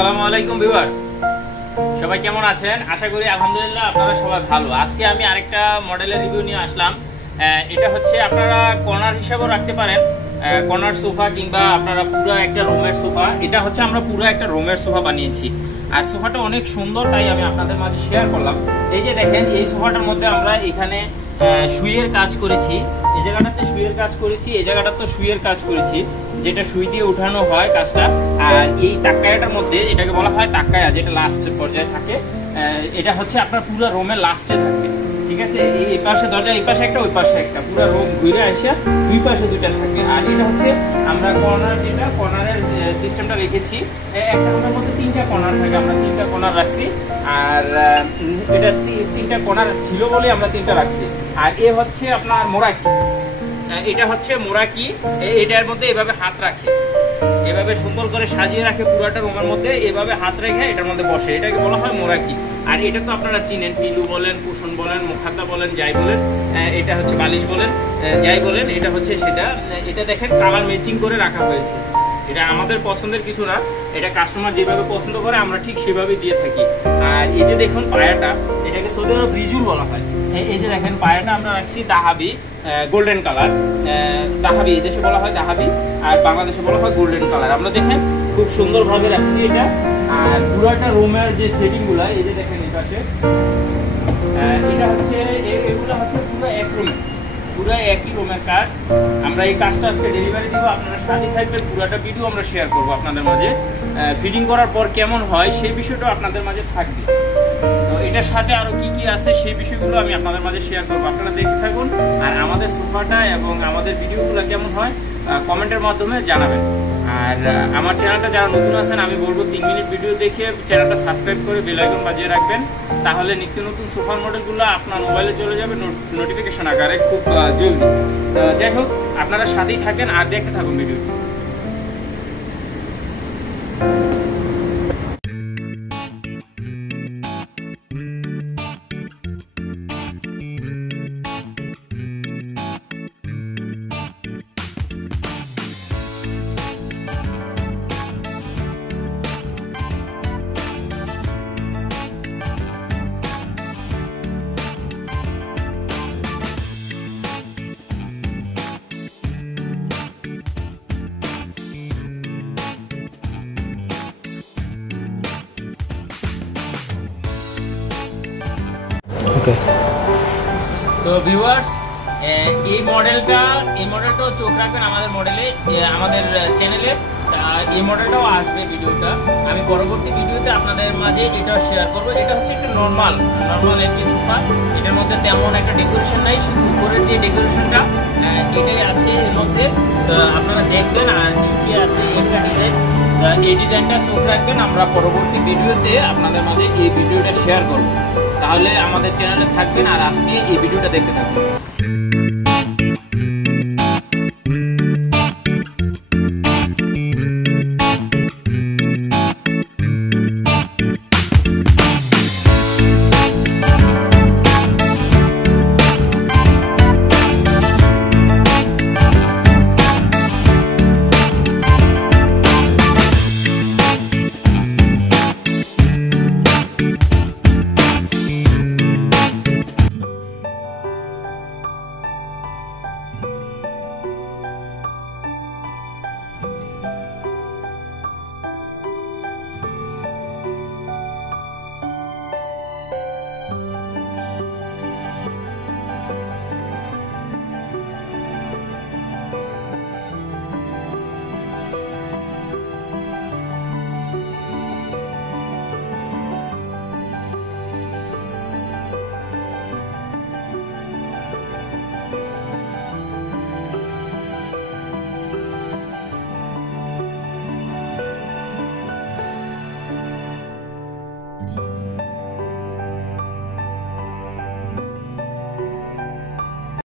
আসসালামু আলাইকুম ভিউয়ার্স, সবাই কেমন আছেন? আশা করি আলহামদুলিল্লাহ আপনারা সবাই ভালো। আজকে আমি আরেকটা মডেলের রিভিউ নিয়ে আসলাম। এটা হচ্ছে আপনারা কর্নার হিসাবেও রাখতে পারেন, কর্নার সোফা কিংবা আপনারা পুরো একটা রুমের সোফা। এটা হচ্ছে আমরা পুরো একটা রুমের সোফা বানিয়েছি, আর সোফাটা অনেক সুন্দর, তাই আমি আপনাদের মাঝে শেয়ার করলাম। এই যে দেখেন, এই সোফাটার মধ্যে আমরা এখানে সুইয়ের কাজ করেছি, এই জায়গাটাতে সুইয়ের কাজ করেছি, এই জায়গাটাতে সুইয়ের কাজ করেছি, যেটা সুই দিয়ে উঠানো হয় কাজটা। আর এই তাক্কায়াটার মধ্যে, এটাকে বলা হয় তাক্কায়া, যেটা লাস্ট পর্যায়ে থাকে, এটা হচ্ছে আপনার পুরো রুমের লাস্টে থাকবে। ঠিক আছে, এই পাশে দরজা, এই পাশে একটা, ওই পাশে একটা, পুরো রুম ঘুরে আসে দুই পাশে দুইটা থাকে। আর এটা হচ্ছে আমরা কর্নার, যেটা কর্নারের সিস্টেমটা রেখেছি, একটা রুমের মধ্যে তিনটা কর্নার থাকে, আমরা তিনটা কর্নার রাখছি। আর এটা তিনটা কর্নার ছিল বলে আমরা তিনটা রাখছি। আর এ হচ্ছে আপনার মোরাকি, এটা হচ্ছে মোরাকি। এটার মধ্যে এভাবে হাত রাখে, এভাবে সুন্দর করে সাজিয়ে রাখে পুরোটা রুমের মধ্যে, এভাবে হাত রেখে এটার মধ্যে বসে, এটাকে বলা হয় মোরাকি। আর এটা তো আপনারা চিনেন, পিলু বলেন, কুশন বলেন, মুখাদ্দা বলেন, যাই বলেন, এটা হচ্ছে বালিশ বলেন, যাই বলেন, এটা হচ্ছে সেটা। এটা দেখেন কালার ম্যাচিং করে রাখা হয়েছে। এটা আমাদের পছন্দের কিছু না, এটা কাস্টমার যেভাবে পছন্দ করে আমরা ঠিক সেভাবেই দিয়ে থাকি। আর এই যে দেখুন পায়াটা, এটাকে সৌদি আরব রিজুল বলা হয়। এই যে দেখেন পায়াটা আমরা রাখছি দাহাবি, গোল্ডেন কালার। দাহাবি এই দেশে বলা হয় দাহাবি, আর বাংলাদেশে বলা হয় গোল্ডেন কালার। আমরা দেখেন খুব সুন্দরভাবে রাখছি এটা। আর পুরোটা রুমের যে সেটিং গুলা, এই যে দেখেন এই পাশে, এটা হচ্ছে, এগুলো হচ্ছে পুরো এক রুমে, পুরো একই রুমের কাজ। আমরা এই কাজটা আজকে ডেলিভারি দিব, আপনারা সাথে থাকবেন, পুরোটা ভিডিও আমরা শেয়ার করবো আপনাদের মাঝে। ফিটিং করার পর কেমন হয় সেই বিষয়টা আপনাদের মাঝে থাকবে। তো এটার সাথে আরো কি কি আছে সেই বিষয়গুলো আমি আপনাদের মাঝে শেয়ার করবো, আপনারা দেখতে থাকুন। আর আমাদের সোফাটা এবং আমাদের ভিডিওগুলো কেমন হয় কমেন্টের মাধ্যমে জানাবেন। আর আমার চ্যানেলটা যারা নতুন আছেন, আমি বলবো 3 মিনিট ভিডিও দেখে চ্যানেলটা সাবস্ক্রাইব করে বেল আইকন বাজিয়ে রাখবেন, তাহলে নিত্য নতুন সোফার মডেলগুলো আপনার মোবাইলে চলে যাবে নোটিফিকেশন আকারে, খুব জলদি। যাই হোক, আপনারা সাথেই থাকেন আর দেখতে থাকুন ভিডিওটি। ওকে, তো ভিউয়ার্স, এই মডেলটাও চোখ রাখবেন আমাদের মডেলে, আমাদের চ্যানেলে। এই মডেলটাও আসবে ভিডিওটা, আমি পরবর্তী ভিডিওতে আপনাদের মাঝে এটাও শেয়ার করবো। এটা হচ্ছে একটা নর্মাল একটি সোফা, এটার মধ্যে তেমন একটা ডেকোরেশন নাই, শুধু উপরের যে ডেকোরেশনটা এটাই আছে এর মধ্যে। তো আপনারা দেখবেন, আর নিচে আছে একটা ডিজাইন, এই ডিজাইনটা চোখ রাখবেন, আমরা পরবর্তী ভিডিওতে আপনাদের মাঝে এই ভিডিওটা শেয়ার করবো। তাহলে আমাদের চ্যানেলে থাকবেন আর আজকে এই ভিডিওটা দেখতে থাকবেন।